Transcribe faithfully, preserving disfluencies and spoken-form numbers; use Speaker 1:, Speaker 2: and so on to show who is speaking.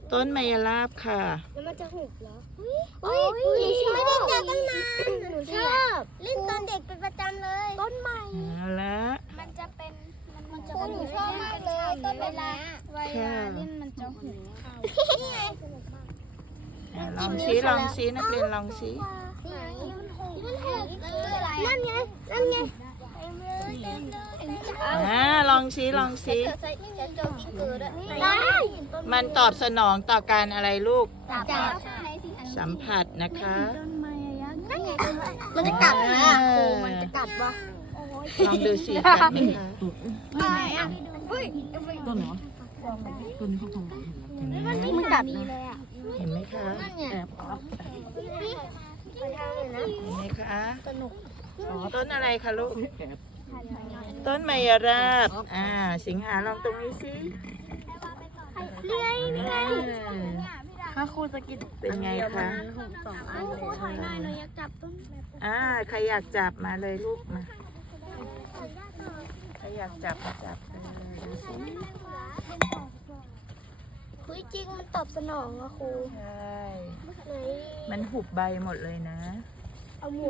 Speaker 1: ต้นไมยราบค่ะ
Speaker 2: แล้วมันจะหุบเหรอเฮ้ยไม่ได้เจอตั้งนานหนูชอบเล่นตอนเด็กเป็นประจำเลย ต้นใหม่
Speaker 1: เอาละ
Speaker 2: มันจะเป็นมันจะหนูชอบมากเลยต้นเวลาเวลาเล่นมันจะหุบนี่ไงสนุกมาก
Speaker 1: อ่ะลองชี้ลองชี้นักเรียนลองชี้
Speaker 2: นี่ไงมันหุบมันหุบนั่นไงนั่นไงเต็มเลยเต็มเลย
Speaker 1: อ่าลองชี้ลองชี้
Speaker 2: จะเจอกิ้งกือด้วยได้
Speaker 1: มันตอบสนองต่อการอะไรลูก
Speaker 2: จับ
Speaker 1: สัมผัสนะคะ
Speaker 2: มันจะกัดไหมอ่ะครูมันจะกัดปะ
Speaker 1: ลองดูสิกัดไหมคะ
Speaker 2: ไหนอ่ะเฮ้ย
Speaker 3: ต้นไหนวะต้นนี้เขาคงเห็นไหม
Speaker 2: มันกัดดีเลยอ่ะ
Speaker 1: เห็นไหมคะ
Speaker 3: แอบอัพ
Speaker 2: ไปทางเลยนะ
Speaker 1: เห็นไหมคะ
Speaker 2: สนุก
Speaker 1: ต้นอะไรคะลูก
Speaker 3: แอบ
Speaker 1: ต้นไมยราบอ่า สิงหาลองตรงนี้สิ
Speaker 2: เลื่อยนี่ไง
Speaker 3: ถ้าครูจะกิน
Speaker 1: เป็นไงคะ
Speaker 3: สองอัน
Speaker 2: ครูถอยหน่อยหนูอยากจับต้น
Speaker 1: อ่าใครอยากจับมาเลยลูกมาใครอยากจับมาจับเลยดูสิ
Speaker 2: เฮ้ยจริงมันตอบสนองอะครู
Speaker 1: ใช่
Speaker 2: ไหน
Speaker 1: มันหุบใบหมดเลยนะ
Speaker 2: เอาหมู